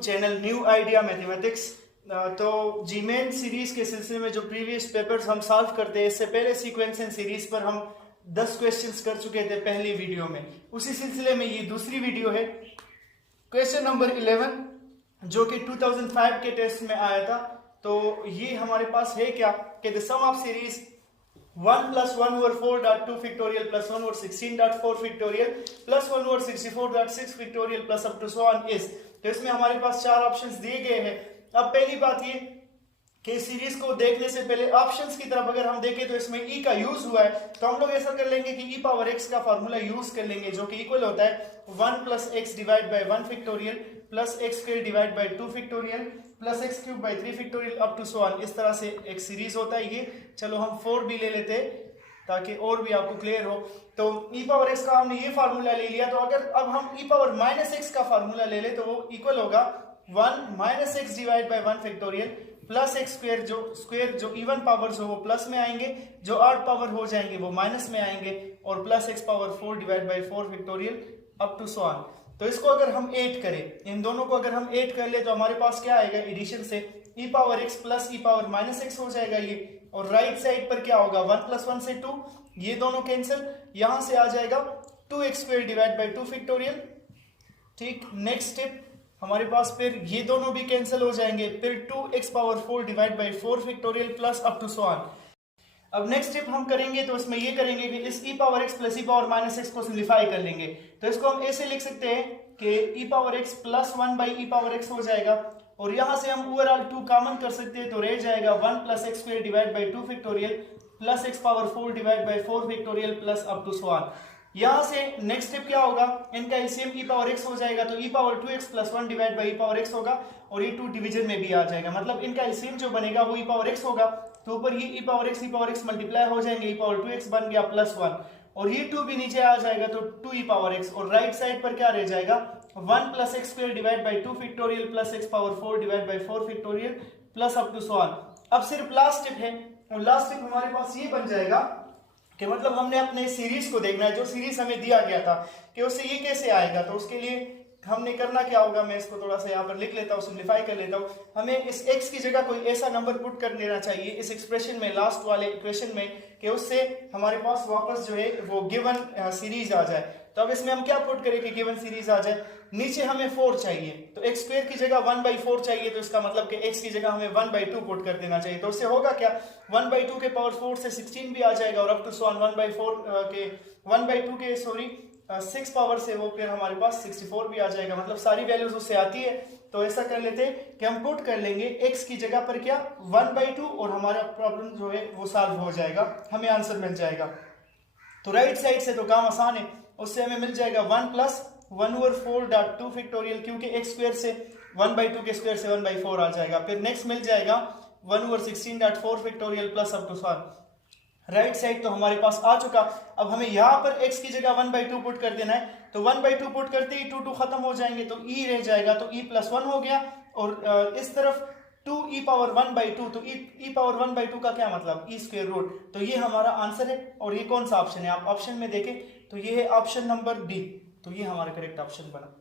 Channel new idea mathematics. तो जीमेन series के सिलसिले में जो प्रीवियस पेपर्स हम सॉल्व करते हैं, इससे पहले सीक्वेंस एंड सीरीज पर हम 10 क्वेश्चंस कर चुके थे पहली वीडियो में। उसी सिलसिले में ये दूसरी वीडियो है। क्वेश्चन नंबर 11 जो कि 2005 के टेस्ट में आया था। तो ये हमारे पास है क्या कि the sum of series 1 + 1 over 4.2 factorial plus 1 over 16.4 factorial plus 1 over 64.6 factorial plus up to so on is। तो इसमें हमारे पास चार ऑप्शंस दिए गए हैं। अब पहली बात ये कि सीरीज को देखने से पहले ऑप्शंस की तरफ अगर हम देखें तो इसमें e का यूज हुआ है, तो हम लोग ऐसा कर लेंगे कि e पावर x का फार्मूला यूज कर लेंगे जो कि इक्वल होता है 1 + x divide by 1 factorial plus x square divide by 2 factorial plus x cube by 3 factorial up to so on. इस तरह से एक सीरीज होता है ये। चलो हम 4 भी ले लेते ताकि और भी आपको क्लियर हो। तो e पावर x का हमने ये फार्मूला ले लिया, तो अगर अब हम e पावर -x का फार्मूला ले ले तो वो इक्वल होगा 1 - x divide by 1 factorial plus x square जो इवन पावर्स हो वो प्लस में आएंगे, जो ऑड पावर हो जाएंगे वो माइनस में आएंगे, और plus x power 4 divide by 4 factorial up to so on. तो इसको अगर हम ऐड करें, इन दोनों को अगर हम ऐड कर ले तो हमारे पास क्या आएगा एडिशन से e power x plus e power -x हो जाएगा ये। और राइट साइड पर क्या होगा 1 + 1 से 2, ये दोनों कैंसिल, यहां से आ जाएगा 2x square divide by 2 factorial. ठीक, नेक्स्ट स्टेप हमारे पास फिर ये दोनों भी कैंसिल हो जाएंगे, फिर 2x power 4 divide by 4 factorial plus up to so on. अब नेक्स्ट स्टेप हम करेंगे तो इसमें ये करेंगे कि इस e power x plus e power -x को सिंप्लीफाई कर लेंगे। तो इसको हम ऐसे लिख सकते हैं कि e power x plus 1 by e power x हो जाएगा, और यहां से हम ओवरऑल 2 कॉमन कर सकते हैं, तो रह जाएगा 1 + x square divide by 2 factorial plus x power 4 divide by 4 factorial plus up to so on. यहां से नेक्स्ट स्टेप क्या होगा, इनका एलसीएम e पावर x हो जाएगा, तो e power 2x plus 1 divide by e power x होगा, और ये 2 डिवीजन में भी आ जाएगा, मतलब इनका एलसीएम जो बनेगा वो e पावर x होगा। तो ऊपर ये e पावर x मल्टीप्लाई हो जाएंगे, e पावर 2x बन गया प्लस 1, और ये 2 भी नीचे आ जाएगा तो 2 e पावर x, और राइट साइड पर क्या रह जाएगा 1 + x square divide by 2 factorial plus x power 4 divide by 4 factorial plus up to so on. अब सिर्फ लास्ट स्टेप है, और लास्ट स्टेप हमारे पास ये बन जाएगा कि मतलब हमने अपने सीरीज को देखना है, जो सीरीज हमें दिया गया था कि उससे ये कैसे आएगा। तो उसके लिए हमने करना क्या होगा, मैं इसको थोड़ा सा यहाँ पर लिख लेता हूँ, सिंप्लीफाई कर लेता हूँ। हमें इस x की जगह कोई ऐसा नंबर पुट कर देना चाहिए इस एक्सप्रेशन में, लास्ट वाले इक्वेशन में, कि उससे हमारे पास वापस जो है वो गिवन सीरीज आ जाए। तो अब इसमें हम क्या पुट करें कि गिवन सीरीज आ जाए। नीचे हमें 4 चाहिए, तो x स्क्वायर की जगह 1/4 चाहिए, तो इसका मतलब कि x की जगह हमें 1/2 पुट कर देना चाहिए। तो उससे होगा क्या 1/2 के पावर 4 से 16 भी आ जाएगा, और अप टू सो ऑन 1/2 के 6 पावर से वो फिर हमारे पास 64 भी आ जाएगा, मतलब सारी वैल्यूज उससे आती है। तो ऐसा कर लेते हैं कि हम पुट कर लेंगे x की जगह पर क्या 1/2, और हमारा प्रॉब्लम जो है वो सॉल्व हो जाएगा, हमें आंसर मिल जाएगा। तो राइट साइड से तो काम आसान है, उससे हमें मिल जाएगा 1 + 1 over 4.2 फैक्टोरियल, क्योंकि x स्क्वायर से 1/2 के स्क्वायर से 1/4 आ जाएगा। फिर नेक्स्ट मिल जाएगा 1 over 16.4 factorial plus up to so on. Right side तो हमारे पास आ चुका। अब हमें यहाँ पर x की जगह 1/2 पुट कर देना है, तो 1/2 पुट करते ही 2 खत्म हो जाएंगे, तो e रह जाएगा, तो e + 1 हो गया, और इस तरफ 2e पावर 1/2, तो e पावर 1/2 का क्या मतलब e स्क्वायर रूट। तो ये हमारा आंसर है, और ये कौन सा ऑप्शन है, आप ऑप्शन में देखें तो ये है ऑप्शन नंबर डी। तो ये हमारा करेक्ट ऑप्शन बना।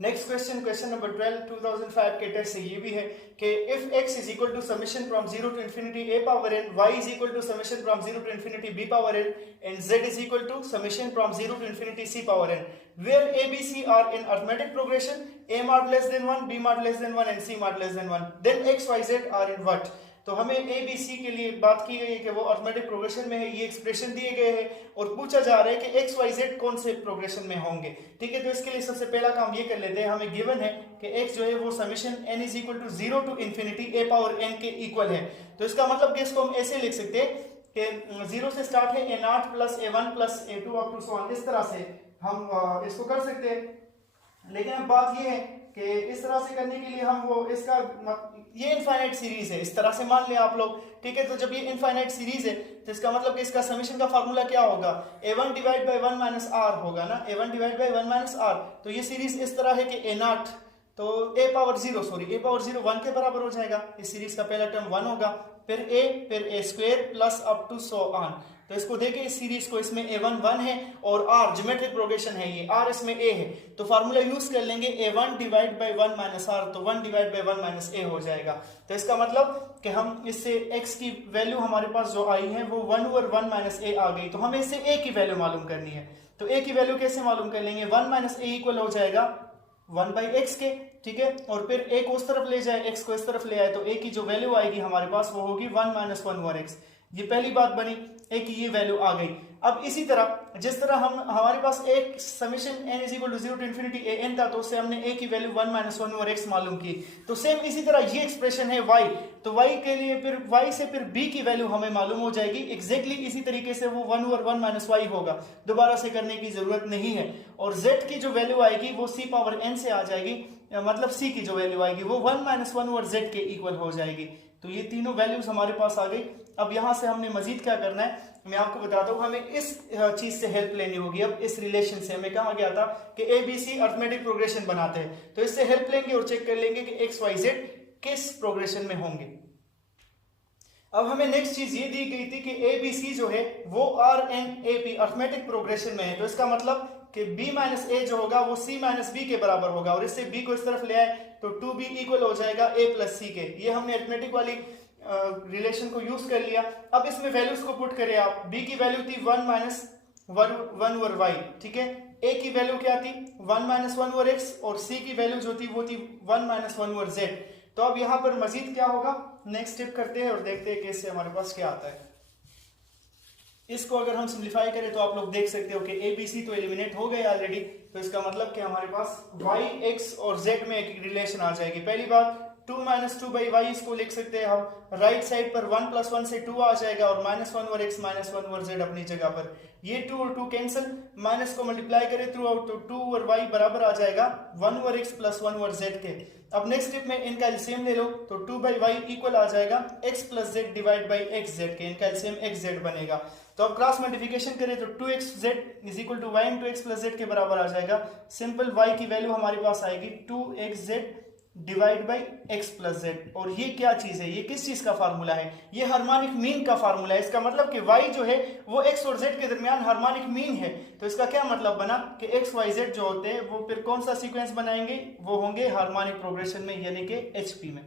नेक्स्ट क्वेश्चन नंबर 12 2005 के टेस्ट से ये भी है कि if x is equal to summation from 0 to infinity a power n, y is equal to summation from 0 to infinity b power n, and z is equal to summation from 0 to infinity c power n, where a b c are in arithmetic progression a mod less than 1, b mod less than 1 and c mod less than 1, then x y z are in what। तो हमें A B C के लिए बात की गई है कि वो अर्थमेटिक प्रोग्रेशन में है, ये एक्सप्रेशन दिए गए हैं, और पूछा जा रहा है कि एक्स वाई जेड कौन से प्रोग्रेशन में होंगे। ठीक है, तो इसके लिए सबसे पहला काम ये कर लेते हैं, हमें गिवन है कि एक्स जो है वो summation n is equal to 0 to infinity a power n के इक्वल है। तो इसका मतलब कि इसको हम ऐसे लिख सकते हैं कि 0 से स्टार्ट है a0 plus a1 plus a2 up to so on. इस तरह से हम इसको कर सकते हैं, लेकिन अब बात ये है कि इस तरह से करने के लिए हम वो इसका ये इनफाइनाइट सीरीज है, इस तरह से मान लें आप लोग। ठीक है, तो जब ये इनफाइनाइट सीरीज है तो इसका मतलब कि इसका समेशन का फार्मूला क्या होगा a1 divide by 1 minus r होगा ना, a1 divide by 1 minus r। तो ये सीरीज इस तरह है कि a0 तो a पावर 0 1 के बराबर हो जाएगा, इस सीरीज का पहला टर्म 1 होगा, फिर a square plus up to so on. तो इसको देखें इस सीरीज को, इसमें a1 1 है और r ज्योमेट्रिक प्रोग्रेशन है, ये r इसमें a है, तो फार्मूला यूज कर लेंगे a1 divide by 1 minus r, तो 1 डिवाइड बाई 1 माइनस a हो जाएगा। तो इसका मतलब कि हम इससे x की वैल्यू हमारे पास जो आई है वो 1 ओवर 1 माइनस a आ गई, तो हमें इससे a की वैल्यू मालूम करनी है। तो a की वैल्यू कैसे मालूम कर लेंगे, 1 माइनस a इक्वल हो जाएगा 1 बाई एक्स के, ठीक है, और फिर a को उस तरफ ले जाए, x को इस तरफ ले आए, तो a की जो वैल्यू आएगी हमारे पास वो होगी 1 माइनस 1 ओवर एक्स। ये पहली बात बनी, a की ये वैल्यू आ गई। अब इसी तरह जिस तरह हमारे पास एक summation n is equal to 0 to infinity an था, तो उससे हमने a की वैल्यू 1 माइनस 1 ओवर एक्स मालूम की। तो सेम इसी तरह ये एक्सप्रेशन है y, तो y के लिए फिर y से फिर b की वैल्यू हमें मालूम हो जाएगी, एग्जैक्टली इसी तरीके से वो 1 ओवर 1 माइनस y होगा, दोबारा से करने की जरूरत नहीं है। और z की जो वैल्यू आएगी वो c पावर n से आ जाएगी, मतलब c की जो वैल्यू आएगी वो 1 माइनस 1 ओवर z के इक्वल हो जाएगी। तो ये तीनों वैल्यूज हमारे पास आ गई। अब यहां से हमने मजीद क्या करना है, मैं आपको बताता हूं, हमें इस चीज से हेल्प लेनी होगी। अब इस रिलेशन से हमें कहा गया था कि ABC अरिथमेटिक प्रोग्रेशन बनाते हैं, तो इससे हेल्प लेंगे और चेक कर लेंगे कि XYZ किस प्रोग्रेशन में होंगे। अब हमें नेक्स्ट चीज ये दी गई थी कि ABC जो है वो RNAP अरिथमेटिक प्रोग्रेशन में है, तो इसका मतलब कि B माइनस A जो होगा वो C माइनस B के बराबर होगा, और इससे B को इस तरफ ले आए तो 2B इक्वल हो जाएगा A प्लस C के। ये हमने अरिथमेटिक वाली रिलेशन को यूज कर लिया। अब इसमें वैल्यूज को पुट करें आप, B की वैल्यू थी 1 माइनस 1 ओवर y, ठीक है, A की वैल्यू क्या थी 1 माइनस 1 ओवर x, और C की वैल्यू जो थी वो थी 1 माइनस 1 ओवर z। तो अब यहाँ पर मजीद क्या होगा, नेक्स्ट स्टेप करते हैं और देखते हैं कि इससे हमारे पास क्या आता है। इसको अगर हम सिंप्लीफाई करें तो आप लोग देख सकते हो कि ABC तो एलिमिनेट हो गए ऑलरेडी, तो इसका मतलब कि हमारे पास y, x और z में एक रिलेशन आ जाएगी। पहली बात 2 माइनस 2 बाई वाई, इसको लिख सकते हैं हम, राइट साइड पर 1 प्लस 1 से 2 आ जाएगा, और minus 1 over x minus 1 over z अपनी जगह पर, ये 2 और 2 कैंसिल, माइनस को मल्टीप्लाई करें थ्रू आउट तो 2 ओवर y बराबर आ जाएगा 1 over x plus 1 over z के। अब नेक्स्ट स्टेप में इनका एलसीएम ले लो, तो 2 बाई वाई इक्वल आ जाएगा x plus z divide by x Z के, इनका एलसीएम xz बनेगा। तो अब क्रॉस मल्टीप्लिकेशन करें तो 2xz is equal to y into x plus z के बराबर आ जाएगा। सिंपल y की वैल्यू हमारे पास आएगी 2xz divide by x plus Z. और ये क्या चीज है, ये किस चीज का फार्मूला है, ये हार्मोनिक मीन का फार्मूला है। इसका मतलब कि y जो है वो x और z के दरमियान हार्मोनिक मीन है। तो इसका क्या मतलब बना कि x y z जो होते हैं वो फिर कौन सा सीक्वेंस बनाएंगे, वो होंगे हार्मोनिक प्रोग्रेशन में, यानी कि HP में।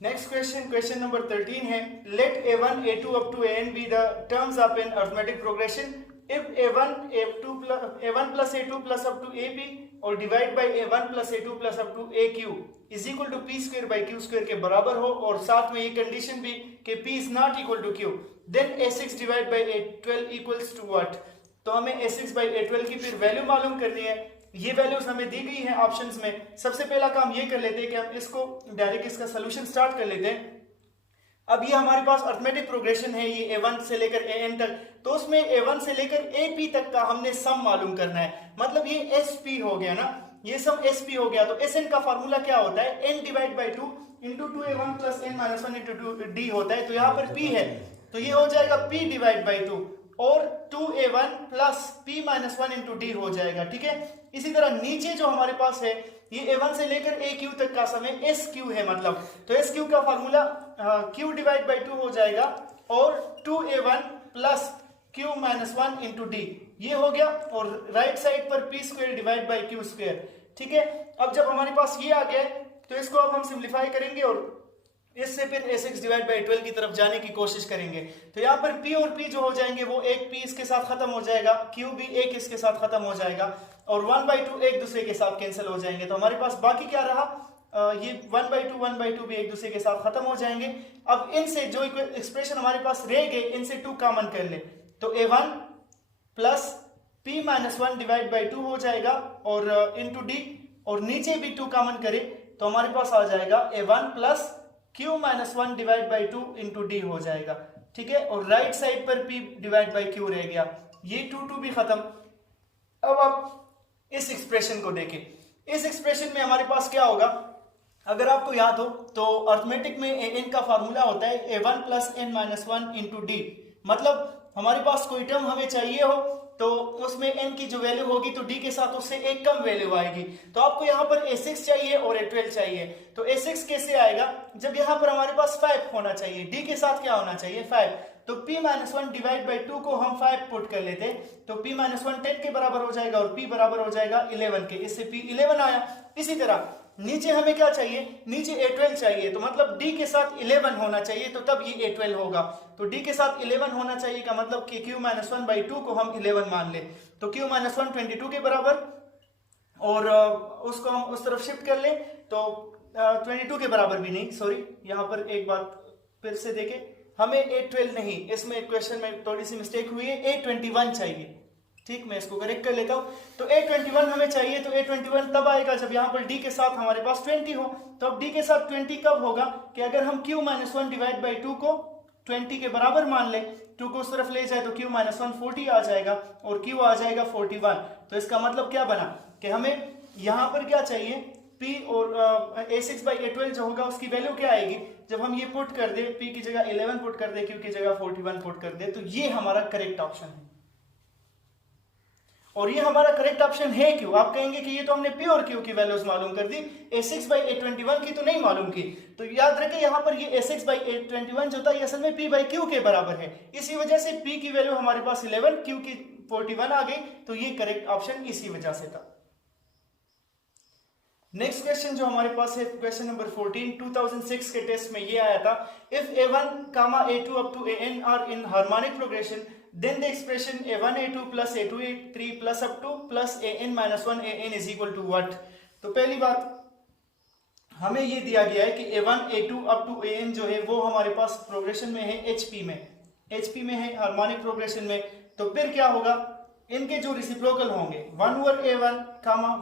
नेक्स्ट क्वेश्चन, क्वेश्चन नंबर 13 है, late a1 a2 up to an be the terms of an arithmetic progression if a1 plus a2 plus up to ab or divide by a1 plus a2 plus up to aq is equal to p square by q square के बराबर हो, और साथ में ये condition भी कि p is not equal to q, then a6 divide by a12 equals to what। तो हमें a6 by a12 की फिर वैल्यू मालूम करनी है। ये वैल्यूज हमें दी गई हैं ऑप्शंस में। सबसे पहला काम ये कर लेते हैं कि हम इसको डायरेक्ट इसका सोल्यूशन स्टार्ट कर लेते हैं। अब ये हमारे पास अरिथमेटिक प्रोग्रेशन है, ये a1 से लेकर an तक, तो उसमें a1 से लेकर ap तक का हमने सम मालूम करना है, मतलब ये sp हो गया ना, ये सम sp हो गया। तो sn का फार्मूला क्या होता है, n divide by 2 into 2a1 plus n minus 1 into d होता है। तो यहाँ पर p है, तो ये हो जाएगा p डिवाइड बाई 2 और 2a1 plus p minus 1 into d हो जाएगा, ठीक है। इसी तरह नीचे जो हमारे पास है ये a1 से लेकर aq तक का समय sq है, मतलब तो sq का फार्मूला q डिवाइड बाई 2 हो जाएगा और 2a1 plus q minus 1 into d, ये हो गया, और राइट साइड पर p square divide by q square, ठीक है। अब जब हमारे पास ये आ गया तो इसको अब हम सिंप्लीफाई करेंगे और इससे फिर a6 डिवाइड बाई 12 की तरफ जाने की कोशिश करेंगे। तो यहाँ पर p और p जो हो जाएंगे वो एक p इसके साथ खत्म हो जाएगा, q भी एक इसके साथ खत्म हो जाएगा, और 1/2 एक दूसरे के साथ कैंसिल हो जाएंगे। तो हमारे पास बाकी क्या रहा, ये 1/2 भी एक दूसरे के साथ खत्म हो जाएंगे। अब इनसे जो एक्सप्रेशन हमारे पास रह गए इनसे 2 कॉमन कर ले, तो a1 plus p minus 1 divide by 2 हो जाएगा और इंटू d, और नीचे भी 2 कॉमन करे तो हमारे पास आ जाएगा a1 plus q minus 1 divide by 2 into d हो जाएगा, ठीक है। और राइट साइड पर p डिवाइड बाई q रह गया, ये 2 भी खत्म। अब आप इस एक्सप्रेशन को देखें, इस एक्सप्रेशन में हमारे पास क्या होगा, अगर आपको याद हो तो अरिथमेटिक में an का फार्मूला होता है a1 plus n minus 1 into d। मतलब हमारे पास कोई टर्म हमें चाहिए हो तो उसमें n की जो वैल्यू होगी तो d के साथ उससे एक कम वैल्यू आएगी। तो आपको यहाँ पर a6 चाहिए और a12 चाहिए। तो a6 कैसे आएगा, जब यहाँ पर हमारे पास 5 होना चाहिए, d के साथ क्या होना चाहिए 5, तो p-1 डिवाइड बाई 2 को हम 5 पुट कर लेते तो p-1 10 के बराबर हो जाएगा और p बराबर हो जाएगा 11 के, इससे p 11 आया। इसी तरह नीचे हमें क्या चाहिए, नीचे a12 चाहिए, तो मतलब d के साथ 11 होना चाहिए तो तब ये a12 होगा। तो d के साथ 11 होना चाहिए का मतलब कि q-1 बाई 2 को हम 11 मान ले, तो q-1 22 के बराबर, और उसको हम उस तरफ शिफ्ट कर ले तो 22 के बराबर भी नहीं, सॉरी यहाँ पर एक बात फिर से देखें, हमें a12 नहीं, इसमें क्वेश्चन में थोड़ी सी मिस्टेक हुई है, a21 चाहिए। ठीक, मैं इसको करेक्ट कर लेता हूं। तो a21 हमें चाहिए, तो a21 तब आएगा जब यहाँ पर d के साथ हमारे पास 20 हो। तो अब d के साथ 20 कब होगा कि अगर हम q-1 डिवाइड बाई 2 को 20 के बराबर मान ले, 2 को उस तरफ ले जाए तो q-1 40 आ जाएगा और q आ जाएगा 41। तो इसका मतलब क्या बना कि हमें यहाँ पर क्या चाहिए, p और a6 बाई a12 जो होगा उसकी वैल्यू क्या आएगी, जब हम ये पुट कर दे, p की जगह 11 पुट कर दे, q की जगह 41 पुट कर दे, तो ये हमारा करेक्ट ऑप्शन है। और ये हमारा करेक्ट ऑप्शन है क्यों, आप कहेंगे कि ये तो हमने p और q की वैल्यूज मालूम कर दी, a6 बाई a21 की तो नहीं मालूम की। तो याद रखें यहाँ पर ये a6 बाई a21 जो था ये असल में p बाई q के बराबर है, इसी वजह से p की वैल्यू हमारे पास 11, q की 41 आ गई, तो ये करेक्ट ऑप्शन इसी वजह से था। नेक्स्ट क्वेश्चन जो हमारे पास है क्वेश्चन नंबर 14, 2006 के टेस्ट में ये आया था, if a1, a2 up to an are in harmonic progression then the expression a1 a2 plus a2 a3 plus up to plus an minus 1 an is equal to what। तो पहली बात हमें ये दिया गया है कि a1 a2 up to an जो है वो हमारे पास प्रोग्रेशन में है HP में है हार्मोनिक प्रोग्रेशन में। तो फिर क्या होगा, इनके जो रेसिप्रोकल होंगे 1 ओवर a1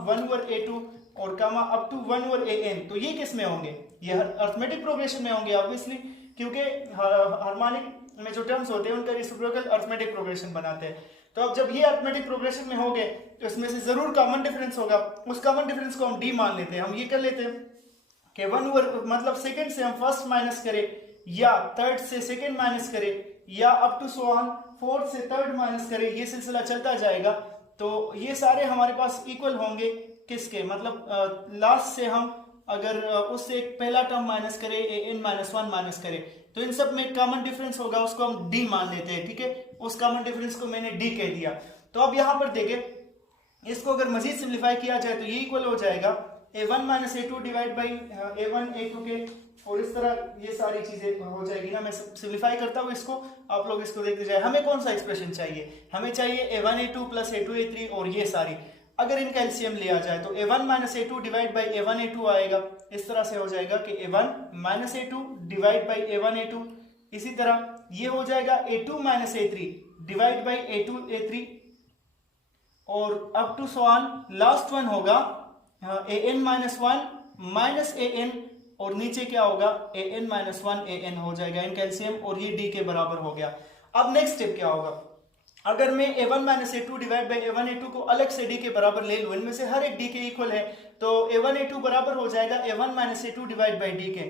1 ओवर a2 और अप टू 1 ओवर an, तो ये किस में होंगे, ये अर्थमेटिक प्रोग्रेशन में होंगे ऑब्वियसली, क्योंकि हार्मोनिक में जो टर्म्स होते हैं उनका रेसिप्रोकल अर्थमेटिक प्रोग्रेशन बनाते हैं। तो अब जब ये अर्थमेटिक प्रोग्रेशन में होंगे तो इसमें से जरूर कॉमन डिफरेंस होगा, उस कॉमन डिफरेंस को हम d मान लेते हैं। हम ये कर लेते हैं कि 1 ओवर मतलब सेकंड से हम फर्स्ट माइनस करें या थर्ड से सेकंड माइनस करें या up to so on fourth से थर्ड माइनस करें, ये सिलसिला चलता जाएगा। तो ये सारे हमारे पास इक्वल होंगे किसके, मतलब लास्ट से हम अगर उससे एक पहला टर्म माइनस करें an-1 माइनस करें तो इन सब में कॉमन डिफरेंस होगा, उसको हम d मान लेते हैं। ठीक है, उस कॉमन डिफरेंस को मैंने d कह दिया। तो अब यहाँ पर देखें, इसको अगर मजीद सिंप्लीफाई किया जाए तो ये इक्वल हो जाएगा a1 minus a2 divide by a1 a2 के, और इस तरह ये सारी चीजें हो जाएगी ना। मैं सिंप्लीफाई करता हूँ इसको, आप लोग इसको देखते जाए। हमें कौन सा एक्सप्रेशन चाहिए, हमें चाहिए a1 a2 plus a2 a3 और ये सारी, अगर इनका एलसीएम लिया जाए तो a1 minus a2 divide by a1 a2 आएगा। इस तरह से हो जाएगा कि a1 minus a2 divide by a1 a2, इसी तरह ये हो जाएगा a2 minus a3 divide by a2 a3, और up to so on last one होगा an माइनस 1 माइनस an, और नीचे क्या होगा an माइनस 1 an हो जाएगा इनका एलसीएम, और ये d के बराबर हो गया। अब नेक्स्ट स्टेप क्या होगा, अगर मैं a1 minus a2 divide by a1 a2 को अलग से d के बराबर ले लूं, इनमें से हर एक d के इक्वल है, तो a1 a2 बराबर हो जाएगा a1 minus a2 divide by d के।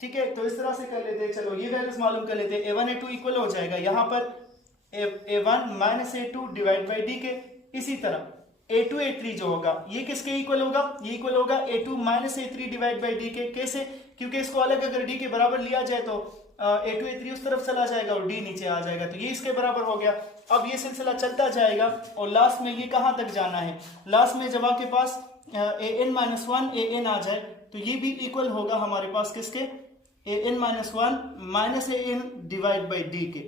ठीक है, तो इस तरह से कर लेते हैं। चलो ये वैल्यूज मालूम कर लेते हैं। a1 a2 इक्वल हो जाएगा यहाँ पर a1 minus a2 divide by d के। इसी तरह a2 a3 जो होगा ये किसके इक्वल होगा, ये इक्वल होगा a2 minus a3 divide by d के। कैसे, क्योंकि इसको अलग अगर d के बराबर लिया जाए तो a2 a3 उस तरफ चला जाएगा और d नीचे आ जाएगा, तो ये इसके बराबर हो गया। अब ये सिलसिला चलता जाएगा और लास्ट में ये कहां तक जाना है, लास्ट में जब आपके पास an माइनस 1 an आ जाए तो ये भी इक्वल होगा हमारे पास किसके, an minus 1 minus an divide by d के।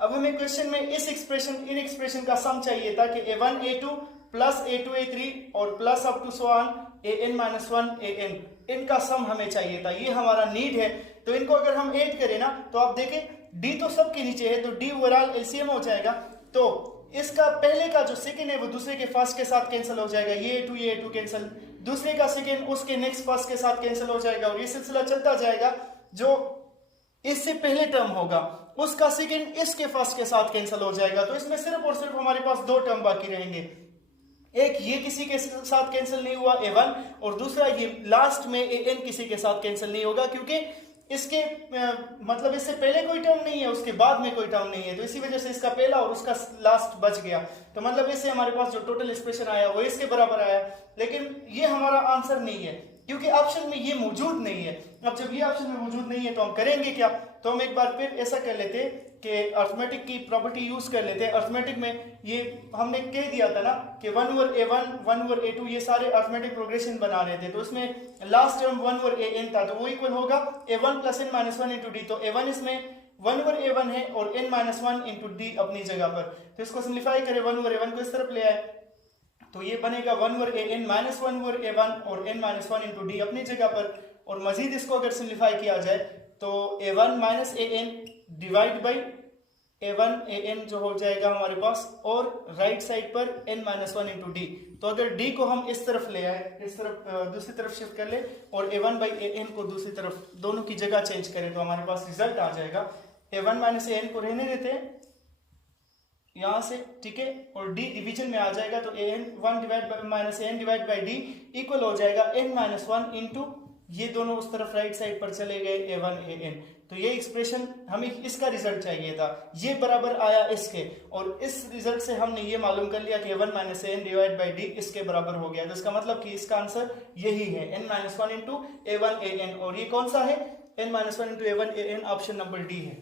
अब हमें क्वेश्चन में इन एक्सप्रेशन का सम चाहिए था कि a1 a2 plus a2 a3 और plus up to so on an minus 1 an, इनका सम हमें चाहिए था, ये हमारा नीड है। तो इनको अगर हम ऐड करें ना तो आप देखें d तो सबके नीचे है, तो d ओवरऑल एलसीएम हो जाएगा। तो इसका पहले का जो सेकंड है वो दूसरे के फर्स्ट के साथ कैंसिल हो जाएगा, ये a2 कैंसिल, दूसरे का सेकंड उसके नेक्स्ट फर्स्ट के साथ कैंसिल हो जाएगा, और ये सिलसिला चलता जाएगा। जो इससे पहले टर्म होगा उसका सेकंड इसके फर्स्ट के साथ कैंसिल हो जाएगा, तो इसमें सिर्फ और सिर्फ हमारे पास दो टर्म बाकी रहेंगे। एक ये किसी के साथ कैंसिल नहीं हुआ a1, और दूसरा ये लास्ट में an किसी के साथ कैंसिल नहीं होगा, क्योंकि इसके मतलब इससे पहले कोई टर्म नहीं है, उसके बाद में कोई टर्म नहीं है, तो इसी वजह से इसका पहला और उसका लास्ट बच गया। तो मतलब इससे हमारे पास जो टोटल एक्सप्रेशन आया वो इसके बराबर आया, लेकिन ये हमारा आंसर नहीं है क्योंकि ऑप्शन में ये मौजूद नहीं है। अब जब ये ऑप्शन में मौजूद नहीं है तो हम करेंगे क्या, तो हम एक बार फिर ऐसा कर लेते कि अर्थमेटिक की प्रॉपर्टी यूज कर लेते हैं। अर्थमेटिक में ये हमने कह दिया था ना कि 1 ओवर a1 1 ओवर a2 ये सारे अर्थमेटिक प्रोग्रेशन बना रहे थे, तो उसमें लास्ट टर्म 1 ओवर an था, तो वो इक्वल होगा a1 plus n minus 1 into D. तो a1 इसमें 1 ओवर a1 है और n माइनस 1 इंटू डी अपनी जगह पर, तो इसको सिंप्लीफाई करें 1 ओवर a1 को इस तरफ ले आए तो ये बनेगा 1 over an minus 1 over a1 और n माइनस 1 इंटू डी अपनी जगह पर। और मजीद इसको अगर सिंप्लीफाई किया जाए तो a1 minus an divide by a1 an जो हो जाएगा हमारे पास, और राइट साइड पर n माइनस 1 इंटू डी। तो अगर d को हम इस तरफ ले आए, इस तरफ दूसरी तरफ शिफ्ट कर ले और a1 बाई an को दूसरी तरफ दोनों की जगह चेंज करें तो हमारे पास रिजल्ट आ जाएगा। a1 माइनस an को रहने देते हैं यहां से, ठीक है, और d डिवीजन में आ जाएगा तो an 1 divide by minus an divide by d equal हो जाएगा n माइनस 1 इंटू ये दोनों उस तरफ राइट साइड पर चले गए a1 an। तो ये एक्सप्रेशन हमें इसका रिजल्ट चाहिए था, ये बराबर आया इसके, और इस रिजल्ट से हमने ये मालूम कर लिया कि a1 minus an divide by d इसके बराबर हो गया। तो इसका मतलब कि इसका आंसर यही है n minus 1 into a1 an, और ये कौन सा है, n minus 1 into a1 an, option number D है।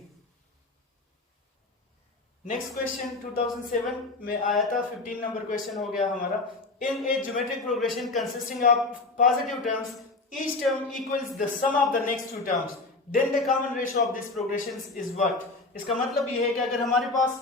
नेक्स्ट क्वेश्चन 2007 में आया था, 15 नंबर क्वेश्चन हो गया हमारा। In a geometric progression consisting of positive terms each term equals the sum of the next two terms, then the common ratio of this progressions is what। इसका मतलब ये है कि अगर हमारे पास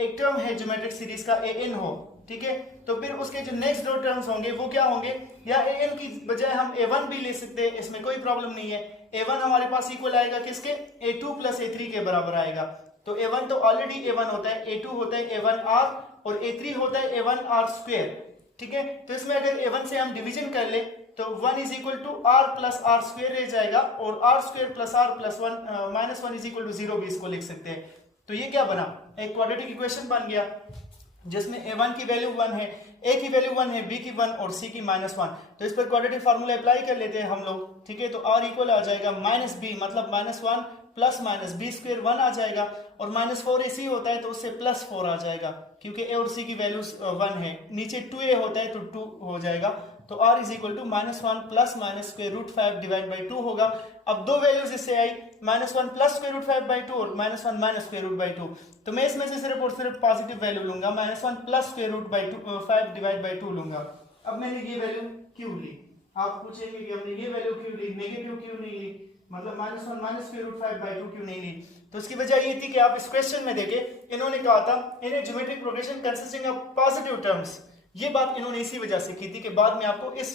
एक टर्म है ज्योमेट्रिक सीरीज का an हो, ठीक है, तो फिर उसके जो नेक्स्ट दो टर्म्स होंगे वो क्या होंगे, या an की बजाय हम a1 भी ले सकते हैं, इसमें कोई प्रॉब्लम नहीं है। a1 हमारे पास इक्वल आएगा किसके, a2 प्लस a3 के बराबर आएगा। तो a1 तो ऑलरेडी a1 होता है, a2 होता है a1r और a3 होता है a1r स्क्वायर, ठीक है। तो इसमें अगर a1 से हम डिवीजन कर ले तो 1 is equal to r plus r square रह जाएगा, और r square plus r plus 1 minus 1 is equal to 0 भी इसको लिख सकते हैं। तो ये क्या बना, एक क्वाड्रेटिक इक्वेशन बन गया जिसमें a1 की वैल्यू 1 है, a की वैल्यू 1 है, b की 1 और c की माइनस 1। तो इस पर क्वाड्रेटिक फार्मूला अप्लाई कर लेते हैं हम लोग, ठीक है। तो r इक्वल आ जाएगा माइनस b, मतलब minus 1 plus minus b square 1 आ जाएगा, और माइनस 4 ac होता है तो उससे प्लस 4 आ जाएगा क्योंकि a और c की वैल्यूज 1 है, नीचे 2a होता है तो 2 हो जाएगा। तो r is equal to minus 1 plus minus square root 5 divide by 2 होगा। अब दो वैल्यूज इससे आई, minus 1 plus square root 5 by 2 और minus 1 minus square root by 2। तो मैं इसमें से सिर्फ और सिर्फ पॉजिटिव वैल्यू लूंगा, minus 1 plus square root by 5 divide by 2 लूंगा। अब मैंने ये वैल्यू क्यों ली, आप पूछेंगे कि हमने ये वैल्यू क्यों ली, नेगेटिव क्यों नहीं ली, मतलब minus 1 minus square root 5 by 2 क्यों नहीं ली। तो इसकी वजह ये थी कि आप इस क्वेश्चन में देखें, इन्होंने कहा था in a geometric progression consisting of positive terms, ये बात इन्होंने इसी वजह से की थी कि बाद में आपको इस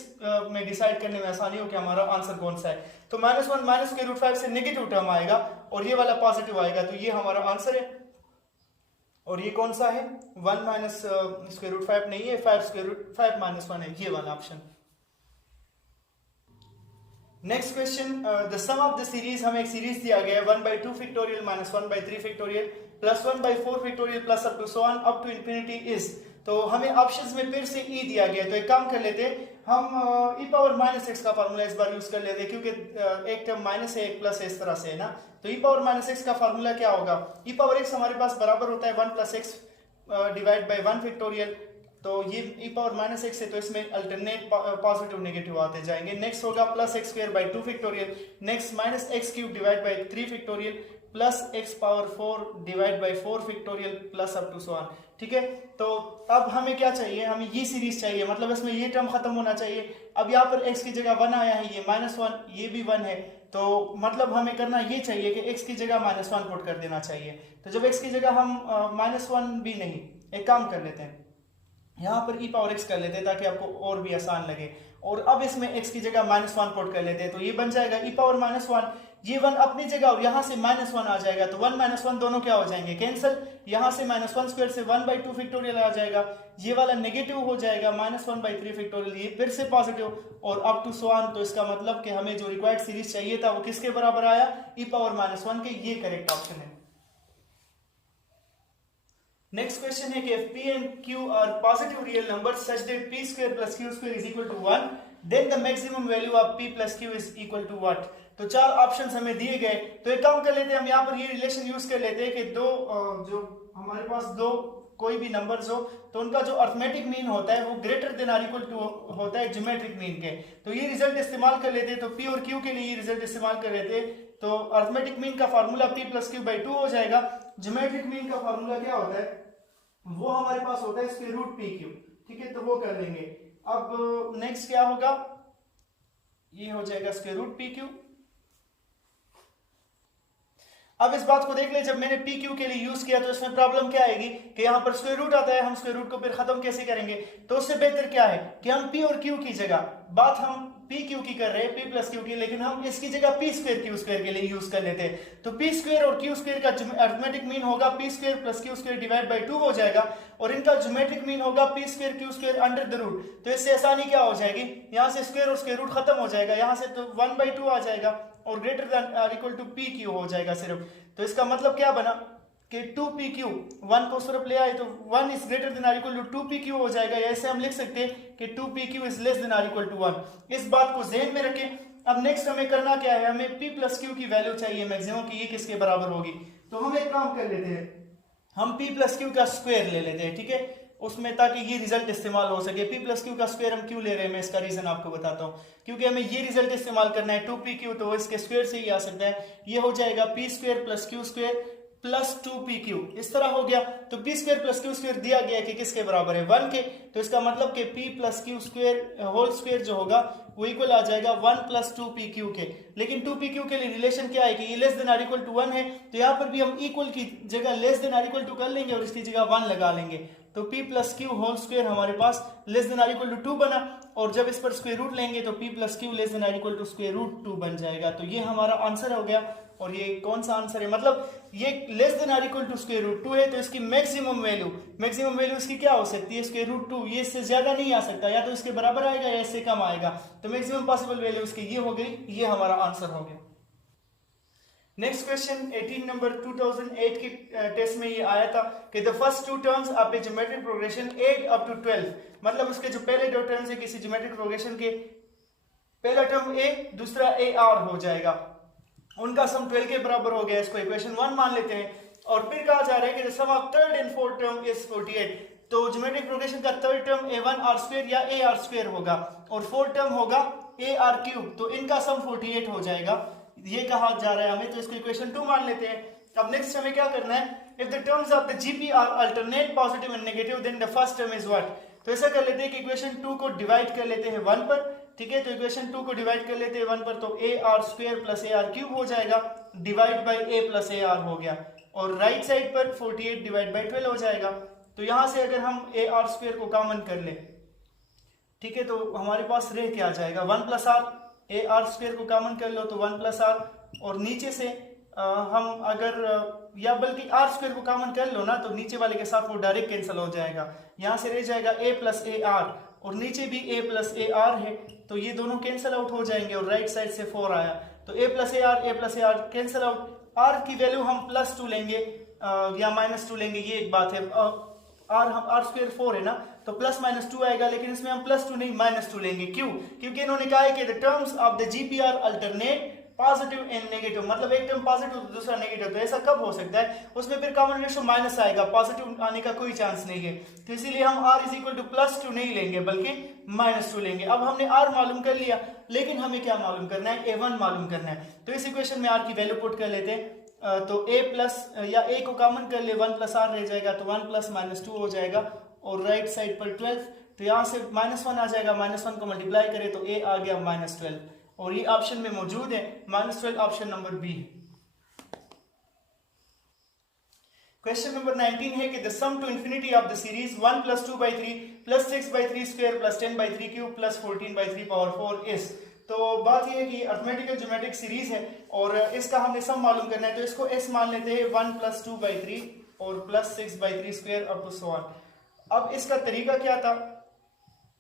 में डिसाइड करने में आसानी हो कि हमारा आंसर कौन सा है। तो माइनस 1 माइनस स्क्वायर रूट 5 से नेगेटिव टर्म आएगा और ये वाला पॉजिटिव आएगा, तो ये हमारा आंसर है। और ये कौन सा है, 1 माइनस स्क्वायर रूट 5 नहीं है, 5 स्क्वायर रूट 5 माइनस 1 है, ये वाला option. Next question, the sum of the series, हमें एक सीरीज दिया गया है 1/2 factorial minus 1/3 factorial plus 1/4 factorial plus up to so on up to infinity is. तो हमें ऑप्शंस में फिर से e दिया गया है, तो एक काम कर लेते हैं, हम e पावर माइनस एक्स का फार्मूला इस बार यूज कर लेते हैं क्योंकि एक टर्म माइनस है एक प्लस है, इस तरह से है ना। तो e पावर माइनस एक्स का फार्मूला क्या होगा, e पावर एक्स हमारे पास बराबर होता है 1 plus x divide by 1 factorial. तो ये e पावर माइनस एक्स है तो इसमें अल्टरनेट पॉजिटिव नेगेटिव आते जाएंगे। नेक्स्ट होगा plus x square by 2 factorial, next minus x cube divide by 3 factorial plus x power 4 divide by 4 factorial plus up to so on, ठीक है। तो अब हमें क्या चाहिए, हमें ये सीरीज चाहिए, मतलब इसमें ये टर्म खत्म होना चाहिए। अब यहाँ पर x की जगह 1 आया है, ये -1, ये भी 1 है, तो मतलब हमें करना ये चाहिए कि x की जगह -1 पुट कर देना चाहिए। तो जब x की जगह हम -1 भी नहीं, एक काम कर लेते हैं, यहाँ पर e पावर x कर लेते हैं ताकि आपको और भी आसान लगे, और अब इसमें x की जगह -1 पुट कर लेते हैं, तो ये बन जाएगा e पावर -1, ये 1 अपनी जगह और यहाँ से -1 आ जाएगा, तो 1 -1 दोनों क्या हो जाएंगे, कैंसिल। यहाँ से -1 स्क्वायर से 1/2 फैक्टोरियल आ जाएगा, ये वाला नेगेटिव हो जाएगा, -1/3 फैक्टोरियल, ये फिर से पॉजिटिव और अप टू सो ऑन। तो इसका मतलब कि हमें जो रिक्वायर्ड सीरीज चाहिए था वो किसके बराबर आया, e पावर -1 के, ये करेक्ट ऑप्शन है। नेक्स्ट क्वेश्चन है कि if p and q are positive real numbers such that p square plus q square is equal to 1, then the maximum value of p plus q is equal to what। तो 4 options हमें दिए गए। तो एक काम कर लेते हैं, हम यहाँ पर ये रिलेशन यूज कर लेते हैं कि दो जो हमारे पास दो कोई भी नंबर्स हो तो उनका जो अर्थमेटिक मीन होता है वो greater than or equal to होता है ज्योमेट्रिक मीन के। तो ये रिजल्ट इस्तेमाल कर लेते हैं, तो पी और क्यू के लिए ये रिजल्ट इस्तेमाल कर लेते हैं। तो अर्थमेटिक मीन का formula P plus Q by 2 हो जाएगा। ज्योमेट्रिक मीन का फार्मूला क्या होता है, वो हमारे पास होता है स्क्वायर रूट पी क्यू। ठीक है, तो वो कर लेंगे। अब नेक्स्ट क्या होगा, ये हो जाएगा स्क्वायर रूट पी क्यू। अब इस बात को देख ले, जब मैंने पी क्यू के लिए यूज किया तो इसमें प्रॉब्लम क्या आएगी कि यहाँ पर स्क्वायर रूट आता है, हम स्क्वायर रूट को फिर खत्म कैसे करेंगे। तो उससे बेहतर क्या है कि हम पी और क्यू की जगह, बात हम पी क्यू की कर रहे हैं, पी प्लस क्यू की, लेकिन हम इसकी जगह पी स्क्वायर क्यू स्क्वायर के लिए यूज कर लेते हैं। तो पी स्क्वायर और क्यू स्क्वायर का अर्थमेटिक मीन होगा p square plus q square divide by 2 हो जाएगा, और इनका ज्योमेट्रिक मीन होगा p square q square under the root. तो इससे आसानी क्या हो जाएगी, यहाँ से स्क्वायर और स्क्वायर रूट खत्म हो जाएगा, यहाँ से तो 1/2 आ जाएगा और greater than or equal to p q हो जाएगा सिर्फ। तो इसका मतलब क्या बना कि 2pq, 1 को सिर्फ ले आए तो 1 is greater than or equal to 2pq हो जाएगा। या ऐसे हम लिख सकते हैं कि 2pq is less than or equal to 1। इस बात को ज़हन में रखें। अब नेक्स्ट हमें करना क्या है, हमें p प्लस क्यू की वैल्यू चाहिए मैक्सिमम की, ये किसके बराबर होगी। तो हम एक काम कर लेते हैं, हम p प्लस क्यू का स्क्वायर ले लेते हैं, ठीक है, उसमें, ताकि ये रिजल्ट इस्तेमाल हो सके। p प्लस क्यू का स्क्वायर हम क्यों ले रहे हैं, मैं इसका रीजन आपको बताता हूँ। क्योंकि हमें ये रिजल्ट इस्तेमाल करना है 2pq, तो इसके स्क्वायर से ही आ सकता है। ये हो जाएगा p square plus q square plus 2pq, इस तरह हो गया। तो p square plus q square दिया गया कि किसके बराबर है, 1 के। तो इसका मतलब कि p plus q square whole square जो होगा वो इक्वल आ जाएगा 1 प्लस 2pq के। लेकिन 2pq के लिए रिलेशन क्या है कि ये less than or equal to 1 है, तो यहाँ पर भी हम इक्वल की जगह less than or equal to कर लेंगे और इसकी जगह 1 लगा लेंगे। तो p plus q whole square हमारे पास less than or equal to 2 बना, और जब इस पर स्क्वायर रूट लेंगे तो p plus Q less than or equal to square root 2 बन जाएगा। तो ये हमारा आंसर हो गया। और ये कौन सा आंसर है, मतलब ये less than or equal to square root 2 है, तो इसकी मैक्सिमम वैल्यू इसकी क्या हो सकती है, स्क्वायर रूट 2। ये इससे ज्यादा नहीं आ सकता, या तो इसके बराबर आएगा या इससे कम आएगा। तो मैक्सिमम पॉसिबल वैल्यू इसकी ये हो गई, ये हमारा आंसर हो गया। नेक्स्ट क्वेश्चन 18 नंबर 2008 की टेस्ट में ये आया था कि the first 2 terms of a geometric progression 8 up to 12, मतलब उसके जो पहले 2 टर्म्स है किसी ज्योमेट्रिक प्रोग्रेशन के, पहला टर्म a दूसरा ar हो जाएगा, उनका सम 12 के बराबर हो गया। इसको इक्वेशन 1 मान लेते हैं। और फिर कहा जा रहा है कि the sum of third and fourth term is 48। तो ज्योमेट्रिक प्रोग्रेशन का third term a1 r square या a r स्क्वायर होगा और फोर्थ टर्म होगा a r क्यूब, तो इनका सम 48 हो जाएगा, ये कहा जा रहा है हमें। तो इसको इक्वेशन 2 मान लेते हैं। अब नेक्स्ट हमें क्या करना है, if the terms of the GP are alternate positive and negative then the first term is what. तो ऐसा कर लेते हैं कि इक्वेशन 2 को डिवाइड कर लेते हैं 1 पर, ठीक है। तो इक्वेशन 2 को डिवाइड कर लेते हैं 1 पर, तो a r square plus a r cube हो जाएगा, divide by a plus a r हो गया, और राइट साइड पर 48 डिवाइड बाई 12 हो जाएगा। तो यहां से अगर हम a r स्क्वायर को कॉमन कर ले, ठीक है, तो हमारे पास रह क्या आ जाएगा 1 plus R, a r square को कॉमन कर लो तो 1 प्लस आर, और नीचे से हम अगर या बल्कि r स्क्वायर को कॉमन कर लो ना, तो नीचे वाले के साथ वो डायरेक्ट कैंसिल हो जाएगा। यहां से रह जाएगा a प्लस a r, और नीचे भी a प्लस a r है, तो ये दोनों कैंसिल आउट हो जाएंगे, और राइट साइड से 4 आया, तो a plus a r cancel out. r की वैल्यू हम +2 लेंगे या -2 लेंगे, ये एक बात है। r स्क्वायर 4 है ना, तो प्लस -2 आएगा, लेकिन इसमें हम +2 नहीं -2 लेंगे। क्यों? क्योंकि इन्होंने कहा है कि the terms of the GP are alternate positive and negative, मतलब एक टर्म पॉजिटिव तो दूसरा नेगेटिव। तो ऐसा कब हो सकता है, उसमें फिर कॉमन रेशियो माइनस आएगा, पॉजिटिव आने का कोई चांस नहीं है। तो इसीलिए हम r इज इक्वल टू +2 नहीं लेंगे बल्कि -2 लेंगे। अब हमने r मालूम कर लिया, लेकिन हमें क्या मालूम करना है, a1 मालूम करना है। तो इस इक्वेशन में r की वैल्यू पुट कर लेते हैं। तो a प्लस या a को कॉमन कर ले, 1 प्लस r रह जाएगा, तो 1 प्लस -2 हो जाएगा, और राइट साइड पर 12, तो यहाँ से -1 आ जाएगा, -1 को मल्टीप्लाई करें तो a आ गया -12, और ये ऑप्शन में मौजूद है, -12 option number B. Question number 19 है कि the sum to infinity of the series 1 + 2/3 + 6/3 square + 10/3 cube + 14/3 power 4 is. तो बात ये है कि अर्थमेटिकल ज्योमेट्रिक सीरीज है और इसका हमने सम मालूम करना है, तो इसको s मान लेते हैं 1 + 2/3 और +6/3 square up to so on. अब इसका तरीका क्या था,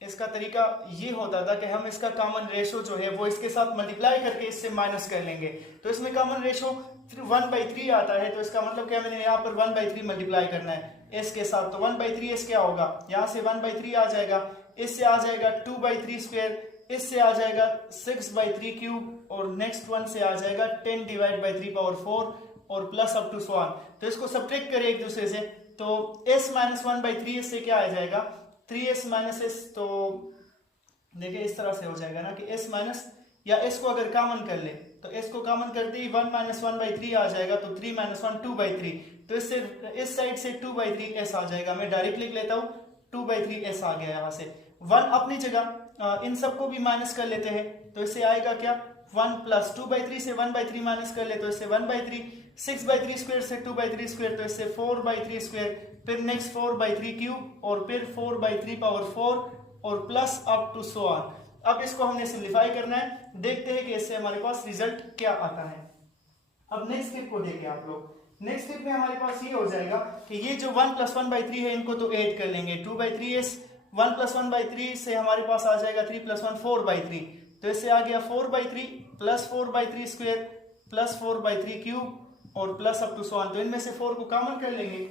इसका तरीका ये होता था कि हम इसका कॉमन रेशो जो है वो इसके साथ मल्टीप्लाई करके इससे माइनस कर लेंगे। तो इसमें कॉमन रेशो फिर 1/3 आता है, तो इसका मतलब क्या, मैंने यहाँ पर 1/3 मल्टीप्लाई करना है s के साथ, तो 1/3 s क्या होगा, यहाँ से 1/3 आ जाएगा, इससे आ जाएगा 2/3 स्क्वायर इससे आ जाएगा 6/3 क्यूब और नेक्स्ट वन से आ जाएगा 10 डिवाइड बाई 3/4 और plus up to so on. तो इसको सब्ट्रैक्ट करें एक दूसरे से, तो s माइनस 1/3 से क्या आ जाएगा 3s माइनस s। तो देखिए इस तरह से हो जाएगा ना कि s माइनस, या s को अगर कॉमन कर ले तो s को कॉमन करते ही 1 माइनस 1/3 आ जाएगा, तो 3 माइनस 1 2/3। तो इससे इस साइड से 2/3s आ जाएगा। मैं डायरेक्ट लिख लेता हूँ 2/3s आ गया यहाँ से। 1 अपनी जगह, इन सबको भी माइनस कर लेते हैं, तो इससे आएगा क्या 1 प्लस 2/3 से 1/3 माइनस कर ले तो इससे 1/3, 6/3 स्क्वायर से 2/3 स्क्वायर तो इससे 4/3 स्क्वायर, फिर नेक्स्ट 4/3 क्यूब और फिर 4/3/4 और plus up to so on. अब इसको हमने सिंप्लीफाई करना है, देखते हैं कि इससे हमारे पास रिजल्ट क्या आता है। अब नेक्स्ट स्टेप को देखें आप लोग। नेक्स्ट स्टेप में हमारे पास ये हो जाएगा कि ये जो 1 प्लस 1/3 है इनको तो ऐड कर लेंगे, 2/3s 1 प्लस 1/3 से हमारे पास आ जाएगा 3 प्लस 1 4/3, तो इससे आ गया 4/3 प्लस 4/3 स्क्वायर प्लस 4/3 क्यूब और plus up to so on. तो इनमें से 4 को कॉमन कर लेंगे।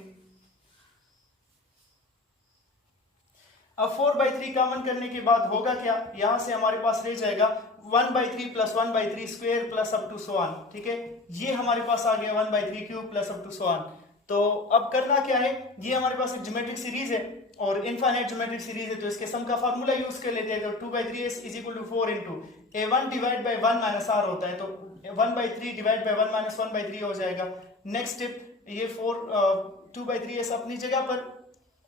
अब 4/3 कॉमन करने के बाद होगा क्या, यहां से हमारे पास रह जाएगा 1/3 plus 1/3 square plus up to so on. ठीक है, ये हमारे पास आ गया 1/3 cube plus up to so on. तो अब करना क्या है, ये हमारे पास एक ज्योमेट्रिक सीरीज है और इनफाइनाइट ज्योमेट्रिक सीरीज है, तो इसके सम का फार्मूला यूज कर लेते हैं। तो 2/3s is equal to 4 into a1 divide by 1 minus r होता है, तो 1/3 डिवाइड बाई 1 माइनस 1/3 हो जाएगा। नेक्स्ट स्टेप, ये 2/3s अपनी जगह पर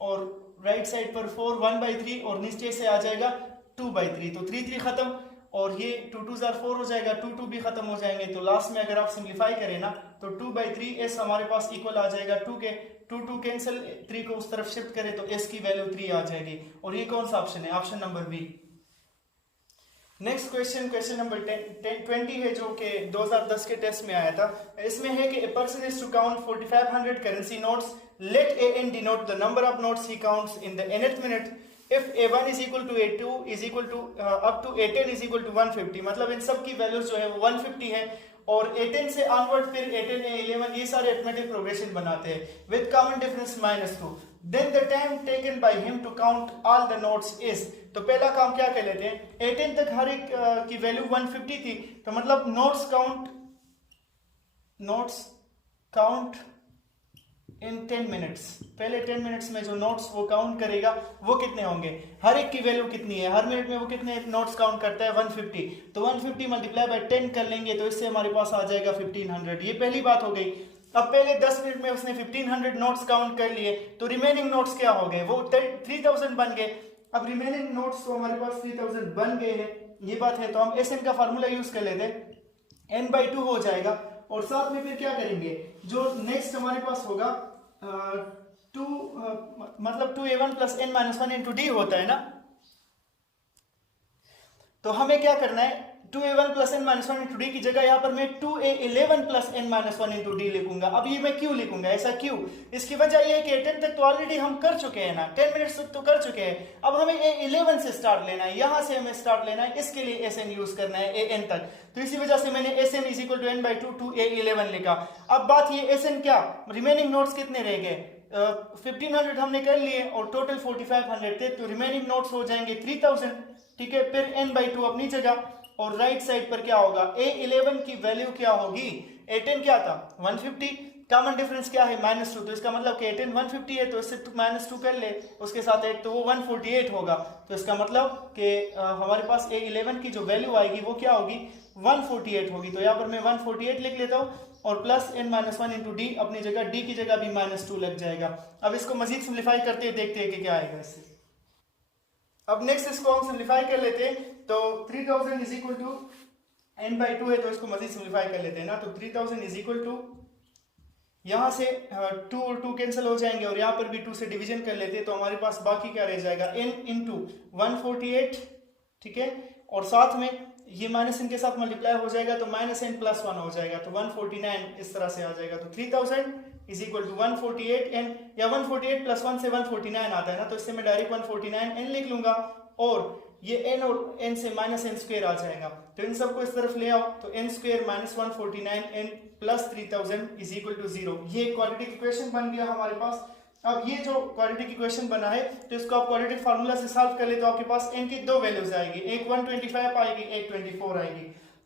और राइट साइड पर 4 1/3 और नीचे से आ जाएगा 2/3, तो 3 3 खत्म और ये 2 2 4 हो जाएगा, 2 2 भी खत्म हो जाएंगे। तो लास्ट में अगर आप सिंप्लीफाई करें ना तो 2/3s हमारे पास इक्वल आ जाएगा 2 के, 2 2 कैंसिल, 3 को उस तरफ शिफ्ट करें तो s की वैल्यू 3 आ जाएगी। और ये कौन सा ऑप्शन है, option number B. Next question number 20 है, जो कि 2010 के टेस्ट में आया था। इसमें है कि a person is to count 4500 currency notes, let an denote the number of notes he counts in the nth minute if a1 is equal to a2 is equal to up to a10 is equal to 150। मतलब इन सब की values जो है वो 150 है और a10 से onward फिर a10 a11 ये सारे अरिथमेटिक प्रोग्रेशन बनाते हैं with common difference -2। Then the time taken by him to count all the notes is. तो पहला काम क्या कर लेते हैं, a10 तक हर एक की वैल्यू 150 थी, तो मतलब नोट्स काउंट इन 10 मिनट्स। पहले 10 मिनट्स में जो नोट्स वो काउंट करेगा वो कितने होंगे, हर एक की वैल्यू कितनी है, हर मिनट में वो कितने नोट्स काउंट करता है 150, तो 150 मल्टीप्लाई बाय 10 कर लेंगे तो इससे हमारे पास आ जाएगा 1500। ये पहली बात हो गई। अब पहले 10 मिनट में उसने 1500 नोट्स काउंट कर लिए, तो रिमेनिंग नोट्स क्या हो गए, वो 3000 बन गए। अब रिमेनिंग नोट्स तो हमारे पास 3000 बन गए हैं, ये बात है, तो हम SN का फार्मूला यूज कर लेते हैं, n/2 हो जाएगा। और साथ में फिर क्या करेंगे, जो नेक्स्ट हमारे पास होगा 2 मतलब 2a1 plus n-1 into D होता है ना, तो हमें क्या करना है 2a1 plus n-1 into D की जगह यहाँ पर मैं 2a11 plus n-1 into D लिखूंगा। अब ये मैं क्यों लिखूंगा, ऐसा क्यों, इसकी वजह ये है कि 10 तक तो ऑलरेडी हम कर चुके हैं ना, 10 मिनट्स तक तो कर चुके हैं। अब हमें a11 से स्टार्ट लेना है, यहां से हमें स्टार्ट लेना है, इसके लिए SN यूज करना है an तक, तो इसी वजह से मैंने SN is equal to n/2 2a11 लिखा। अब बात ये SN क्या, रिमेनिंग नोट्स कितने रह गए, 1500 हमने कर लिए और टोटल 4500 थे, तो रिमेनिंग नोट्स हो जाएंगे 3000। ठीक है, फिर n/2 अपनी जगह और राइट साइड पर क्या होगा, a11 की वैल्यू क्या होगी, a10 क्या था 150, कॉमन डिफरेंस क्या है -2, तो इसका मतलब कि a10 150 है, तो इससे -2 कर ले उसके साथ 8, तो वो 148 होगा। तो इसका मतलब कि हमारे पास a11 की जो वैल्यू आएगी वो क्या होगी 148 होगी। तो यहाँ पर मैं 148 लिख लेता हूँ और प्लस n-1 इंटू डी, अपनी जगह d की जगह भी -2 लग जाएगा। अब इसको मजीद सिंप्लीफाई करते हैं, देखते हैं कि क्या आएगा इससे। अब नेक्स्ट इसको हम सिंप्लीफाई कर लेते हैं, तो 3000 इज इक्वल टू n/2 है, तो इसको मजीद सिंप्लीफाई कर लेते हैं ना, तो 3000 इज इक्वल टू यहाँ से 2 और 2 कैंसिल हो जाएंगे और यहाँ पर भी 2 से डिवीजन कर लेते हैं, तो हमारे पास बाकी क्या रह जाएगा n इंटू 148। ठीक है, और साथ में ये माइनस इनके साथ मल्टीप्लाई हो जाएगा तो -n+1 हो जाएगा, तो 149 इस तरह से आ जाएगा। तो 3000 इज इक्वल टू 148n, या 148 प्लस 1 से 149 आता है ना, तो इससे मैं डायरेक्ट 149n लिख लूंगा और ये n और n से -n² आ जाएगा, तो इन सबको इस तरफ ले आओ, तो n² -149n plus 3000 is equal to 0। ये क्वाड्रेटिक इक्वेशन बन गया हमारे पास। अब ये जो क्वाड्रेटिक इक्वेशन बना है तो इसको आप क्वाड्रेटिक फार्मूला से सॉल्व कर ले तो आपके पास n की दो वैल्यूज आएगी, एक 125 आएगी, एक 24 आएगी।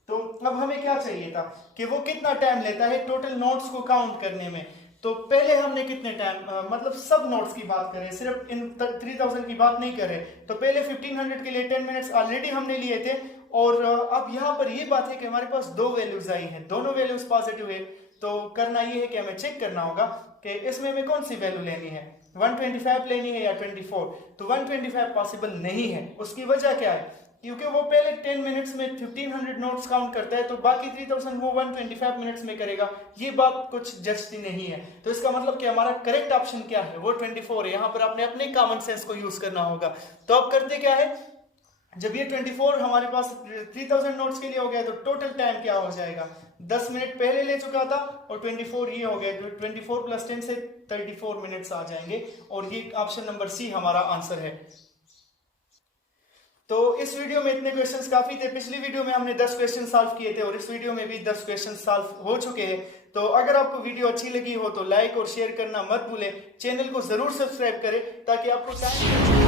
तो अब हमें क्या चाहिए था कि वो कितना टाइम लेता है टोटल नोट्स को काउंट करने में। तो पहले हमने कितने टाइम मतलब सब नोट्स की बात करें, सिर्फ इन 3000 की बात नहीं करें, तो पहले 1500 के लिए 10 मिनट्स ऑलरेडी हमने लिए थे। और अब यहाँ पर ये बात है कि हमारे पास दो वैल्यूज आई हैं, दोनों वैल्यूज पॉजिटिव है। तो करना ये है कि हमें चेक करना होगा कि इसमें हमें कौन सी वैल्यू लेनी है, 125 लेनी है या 24। तो 125 पॉसिबल नहीं है। उसकी वजह क्या है, क्योंकि वो पहले 10 मिनट्स में 1500 नोट्स काउंट करता है, तो बाकी 3000 वो 125 मिनट्स में करेगा। ये बात कुछ जस्टी नहीं है। तो इसका मतलब कि हमारा करेक्ट ऑप्शन क्या है, वो 24 है। यहाँ पर आपने अपने कॉमन सेंस को यूज करना होगा। तो अब करते क्या है, जब ये 24 हमारे पास 3000 नोट्स के लिए हो गया तो टोटल टाइम क्या हो जाएगा, 10 मिनट पहले ले चुका था और 24 ये हो गया, 24 + 10 से 34 मिनट्स आ जाएंगे। और ये ऑप्शन नंबर सी हमारा आंसर है। तो इस वीडियो में इतने क्वेश्चंस काफी थे। पिछली वीडियो में हमने 10 क्वेश्चन सॉल्व किए थे और इस वीडियो में भी 10 क्वेश्चन सॉल्व हो चुके हैं। तो अगर आपको वीडियो अच्छी लगी हो तो लाइक और शेयर करना मत भूलें। चैनल को जरूर सब्सक्राइब करें ताकि आपको टाइम